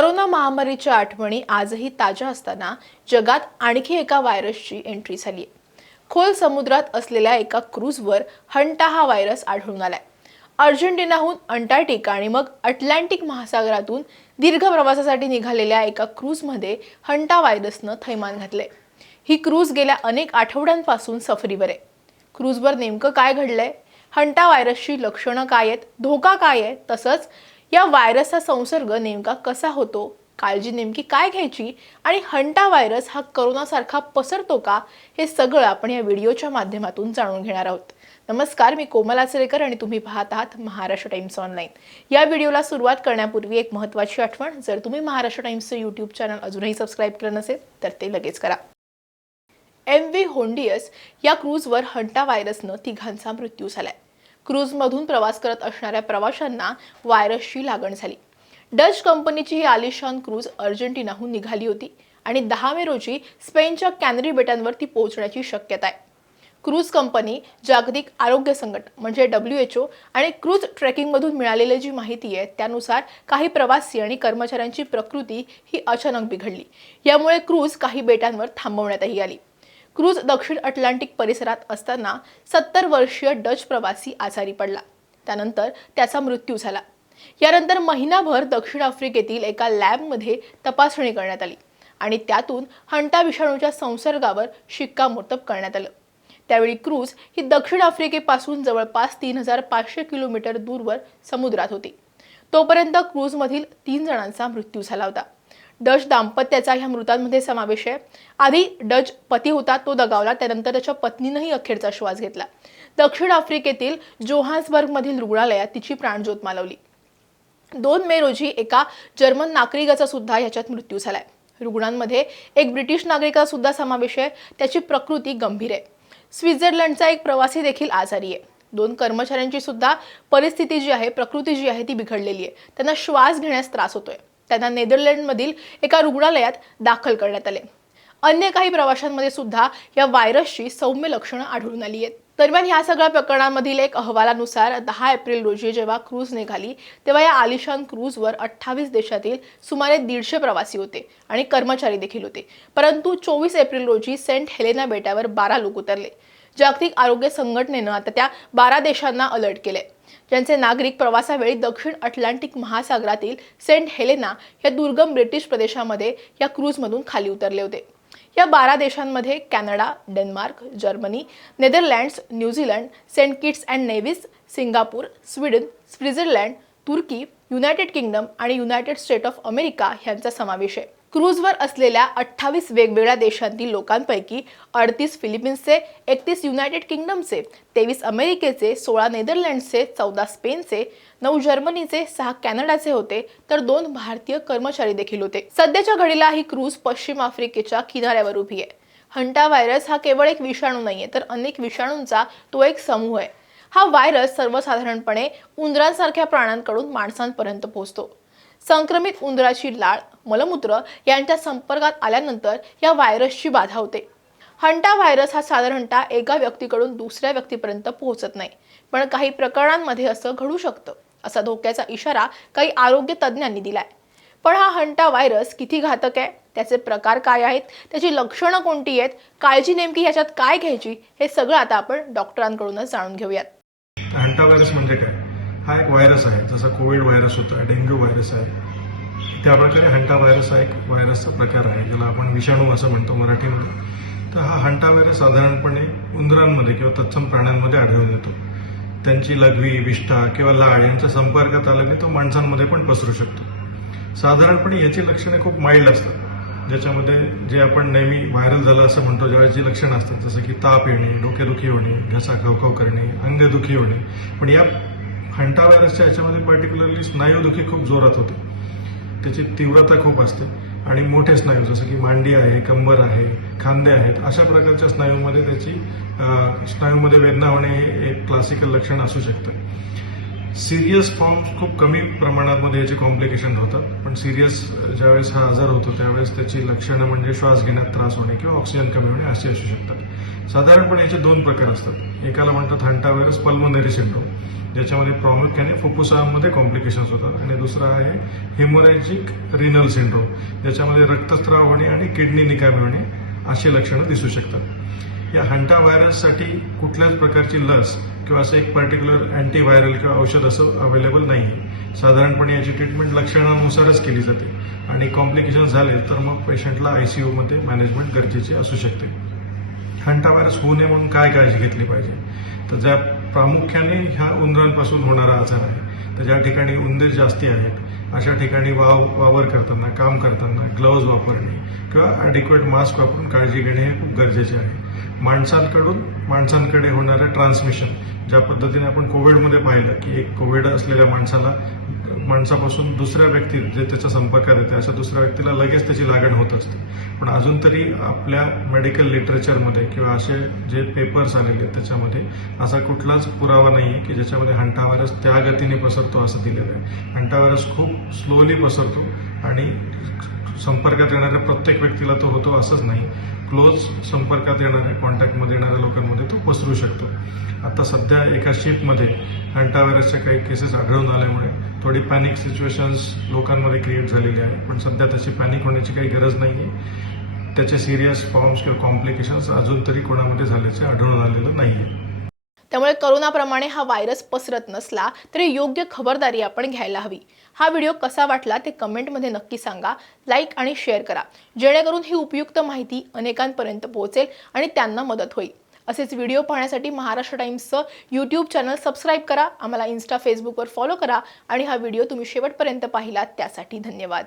Corona महामारीच्या आठवणी आजही ताज्या असताना जगात आणखी एका व्हायरसची एंट्री झाली आहे. खोल समुद्रात असलेल्या एका क्रूझवर हंटा हा व्हायरस आढळून आलाय. अर्जेंटिनाहून अंटार्क्टिका आणि मग अटलांटिक महासागरातून दीर्घ प्रवासासाठी निघालेल्या एका क्रूझमध्ये हंटा व्हायरसनं थैमान घातले. ही क्रूझ गेल्या अनेक आठवड्यांपासून सफरीवर आहे. क्रूझवर नेमकं काय घडलंय, हंटा व्हायरसची लक्षणं काय आहेत, धोका काय आहे, तसंच या व्हायरसचा संसर्ग नेमका कसा होतो, काळजी नेमकी काय घ्यायची आणि हंटा व्हायरस हा कोरोनासारखा पसरतो का, हे सगळं आपण या व्हिडिओच्या माध्यमातून जाणून घेणार आहोत. नमस्कार, मी कोमल आचरेकर आणि तुम्ही पाहत आहात महाराष्ट्र टाइम्स ऑनलाईन. या व्हिडिओला सुरुवात करण्यापूर्वी एक महत्त्वाची आठवण, जर तुम्ही महाराष्ट्र टाइम्सचं यूट्यूब चॅनल अजूनही सबस्क्राईब केलं नसेल तर ते लगेच करा. MV होंडियस या क्रूझवर हंटा व्हायरसनं तिघांचा मृत्यू झालाय. क्रूझमधून प्रवास करत असणाऱ्या प्रवाशांना व्हायरसची लागण झाली. डच कंपनीची ही आलिशान क्रूझ अर्जेंटिनाहून निघाली होती आणि 10 मे रोजी स्पेनच्या कॅनरी बेटांवर ती पोहोचण्याची शक्यता आहे. क्रूझ कंपनी, जागतिक आरोग्य संघटना म्हणजे WHO आणि क्रूझ ट्रेकिंगमधून मिळालेली जी माहिती आहे त्यानुसार काही प्रवासी आणि कर्मचाऱ्यांची प्रकृती ही अचानक बिघडली. यामुळे क्रूझ काही बेटांवर थांबवण्यातही आली. क्रूझ दक्षिण अटलांटिक परिसरात असताना 70 वर्षीय डच प्रवासी आजारी पडला. त्यानंतर त्याचा मृत्यू झाला. यानंतर महिनाभर दक्षिण आफ्रिकेतील एका लॅबमध्ये तपासणी करण्यात आली आणि त्यातून हंटा विषाणूच्या संसर्गावर शिक्कामोर्तब करण्यात आलं. त्यावेळी क्रूझ ही दक्षिण आफ्रिकेपासून जवळपास 3500 किलोमीटर दूरवर समुद्रात होती. तोपर्यंत क्रूझमधील 3 जणांचा मृत्यू झाला होता. डच दाम्पत्याचा ह्या मृतांमध्ये समावेश आहे. आधी डच पती होता, तो दगावला. त्यानंतर त्याच्या पत्नीनंही अखेरचा श्वास घेतला. दक्षिण आफ्रिकेतील जोहान्सबर्गमधील रुग्णालयात तिची प्राणज्योत मालवली. 2 मे रोजी एका जर्मन नागरिकाचा सुद्धा याच्यात मृत्यू झालाय. रुग्णांमध्ये एक ब्रिटिश नागरिकाचा सुद्धा समावेश आहे. त्याची प्रकृती गंभीर आहे. स्वित्झर्लंडचा एक प्रवासी देखील आजारी आहे. 2 कर्मचाऱ्यांची सुद्धा परिस्थिती जी आहे, प्रकृती जी आहे ती बिघडलेली आहे. त्यांना श्वास घेण्यास त्रास होतोय. त्यांना नेदरलँडमधील एका रुग्णालयात दाखल करण्यात आले. अन्य काही प्रवाशांमध्ये सुद्धा या व्हायरसची सौम्य लक्षणं आढळून आली आहेत. दरम्यान या सगळ्या प्रकरणांमधील एक अहवालानुसार 10 एप्रिल रोजी जेव्हा क्रूझ निघाली तेव्हा या आलिशान क्रूझवर 28 देशातील सुमारे 150 प्रवासी होते आणि कर्मचारी देखील होते. परंतु 24 एप्रिल रोजी सेंट हेलेना बेटावर 12 लोक उतरले. जागतिक आरोग्य संघटनेनं आता त्या 12 देशांना अलर्ट केले, ज्यांचे नागरिक प्रवासावेळी दक्षिण अटलांटिक महासागरातील सेंट हेलेना या दुर्गम ब्रिटिश प्रदेशामध्ये या क्रूझमधून खाली उतरले होते. या 12 देशांमध्ये Canada, Denmark, Germany, Netherlands, New Zealand, saint Kitts and Nevis, Singapore, Sweden, Switzerland, तुर्की, युनायटेड किंगडम आणि युनायटेड स्टेट ऑफ अमेरिका यांचा समावेश आहे. क्रूझवर असलेल्या 28 वेगवेगळ्या देशांतील लोकांपैकी 38 फिलिपिन्सचे, 31 युनायटेड किंगडमचे, 23 अमेरिकेचे, 16 नेदरलँड्सचे, 14 स्पेनचे, 9 जर्मनीचे, 6 कॅनडाचे होते, तर 2 भारतीय कर्मचारी देखील होते. सध्याच्या घडीला ही क्रूझ पश्चिम आफ्रिकेच्या किनाऱ्यावर उभी आहे. हंटा व्हायरस हा केवळ एक विषाणू नाहीये, तर अनेक विषाणूंचा तो एक समूह आहे. हा व्हायरस सर्वसाधारणपणे उंदरांसारख्या प्राण्यांकडून माणसांपर्यंत पोहोचतो. संक्रमित उंदराची लाळ, मलमूत्र यांच्या संपर्कात आल्यानंतर या व्हायरसची बाधा होते. हंटा व्हायरस हा साधारणतः एका व्यक्तीकडून दुसऱ्या व्यक्तीपर्यंत पोहोचत नाही, पण काही प्रकरणांमध्ये असं घडू शकतं, असा धोक्याचा इशारा काही आरोग्य तज्ज्ञांनी दिलाय. पण हा हंटा व्हायरस किती घातक आहे, त्याचे प्रकार काय आहेत, त्याची लक्षणं कोणती आहेत, काळजी नेमकी याच्यात काय घ्यायची, हे सगळं आता आपण डॉक्टरांकडूनच जाणून घेऊयात. हंटा व्हायरस म्हणजे काय? हा एक व्हायरस आहे, जसा कोविड व्हायरस होता, डेंग्यू व्हायरस आहे, त्याप्रकारे हंटा व्हायरस हा एक व्हायरसचा प्रकार आहे, ज्याला आपण विषाणू असं म्हणतो मराठीमध्ये. तर हा हंटा व्हायरस साधारणपणे उंदरांमध्ये किंवा तत्सम प्राण्यांमध्ये आढळून येतो. त्यांची लघवी, विष्ठा किंवा लाळ यांच्या संपर्कात आल्याने तो माणसांमध्ये पण पसरू शकतो. साधारणपणे याची लक्षणे खूप माइल्ड असतात, ज्याच्यामध्ये जे आपण नेहमी व्हायरल झालं असं म्हणतो ज्यावेळेस जी लक्षणं असतात, जसं की ताप येणे, डोकेदुखी होणे, घसा खवखव करणे, अंगदुखी होणे. पण या हंटा व्हायरसच्या याच्यामध्ये पर्टिक्युलरली स्नायूदुखी खूप जोरात होते. त्याची तीव्रता खूप असते आणि मोठे स्नायू जसं की मांडी आहे, कंबर आहे, खांदे आहेत, अशा प्रकारच्या स्नायूमध्ये त्याची स्नायूमध्ये वेदना होणे हे एक क्लासिकल लक्षण असू शकतं. सिरियस फॉर्म्स खूप कमी प्रमाणामध्ये याचे कॉम्प्लिकेशन होतात, पण सिरियस ज्यावेळेस हा आजार होतो त्यावेळेस त्याची लक्षणं म्हणजे श्वास घेण्यात त्रास होणे किंवा ऑक्सिजन कमी होणे अशी असू शकतात. साधारणपणे याचे 2 प्रकार असतात. एकाला म्हणतात हंटा व्हायरस पल्मोनरी सिंड्रोम ज्याच्यामध्ये प्रामुख्याने फुफ्फुसामध्ये कॉम्प्लिकेशन्स होतात. आणि दुसरा आहे हेमोरॅजिक रिनल सिंड्रोम, ज्याच्यामध्ये रक्तस्राव होणे आणि किडनी निकामी होणे अशी लक्षणं दिसू शकतात. या हंटा व्हायरससाठी कुठल्याच प्रकारची लस किंवा असं एक पर्टिक्युलर अँटीव्हायरल किंवा औषध असं अवेलेबल नाही आहे. साधारणपणे याची ट्रीटमेंट लक्षणानुसारच केली जाते आणि कॉम्प्लिकेशन झाले तर मग पेशंटला आयसीयूमध्ये मॅनेजमेंट गरजेचे असू शकते. हंटा व्हायरस होऊ नये म्हणून काय काळजी घेतली पाहिजे, तर ज्या प्रामुख्याने ह्या उंदरांपासून होणारा आजार आहे, तर ज्या ठिकाणी उंदीर जास्ती आहेत अशा ठिकाणी वावर करताना, काम करताना ग्लोव्ज वापरणे किंवा ॲडिक्वेट मास्क वापरून काळजी घेणे हे खूप गरजेचे आहे. माणसांकडून माणसांकडे होणारं ट्रान्समिशन, ज्या पद्धतीने आपण कोविडमध्ये पाहिलं की एक कोविड असलेल्या माणसापासून दुसऱ्या व्यक्ती जे त्याच्या संपर्कात येते अशा दुसऱ्या व्यक्तीला लगेच त्याची लागण होत असते. पण अजून तरी आपल्या मेडिकल लिटरेचरमध्ये किंवा असे जे पेपर्स आलेले आहेत त्याच्यामध्ये असा कुठलाच पुरावा नाही आहे की ज्याच्यामध्ये हंटा व्हायरस त्या गतीने पसरतो असं दिलेलं आहे. हंटा व्हायरस खूप स्लोली पसरतो आणि संपर्कात येणाऱ्या प्रत्येक व्यक्तीला तो होतो असंच नाही. क्लोज संपर्कात येणाऱ्या, कॉन्टॅक्टमध्ये येणाऱ्या लोकांमध्ये तो पसरू शकतो. आता सध्या एका शिपमध्ये हंटा व्हायरसच्या काही केसेस आढळून आल्यामुळे थोडी पॅनिक सिच्युएशन्स लोकांमध्ये क्रिएट झालेली आहे. पण सध्या त्याची पॅनिक होण्याची काही गरज नाही आहे. त्याचे सिरियस फॉर्म्स किंवा कॉम्प्लिकेशन्स अजून तरी कोणामध्ये झाल्याचे आढळून आलेलं नाही आहे. त्यामुळे करोनाप्रमाणे हा व्हायरस पसरत नसला तरी योग्य खबरदारी आपण घ्यायला हवी. हा व्हिडिओ कसा वाटला ते कमेंटमध्ये नक्की सांगा, लाईक आणि शेअर करा, जेणेकरून ही उपयुक्त माहिती अनेकांपर्यंत पोहोचेल आणि त्यांना मदत होईल. असेच व्हिडिओ पाहण्यासाठी महाराष्ट्र टाइम्सचं यूट्यूब चॅनल सबस्क्राईब करा, आम्हाला इन्स्टा फेसबुकवर फॉलो करा आणि हा व्हिडिओ तुम्ही शेवटपर्यंत पाहिलात त्यासाठी धन्यवाद.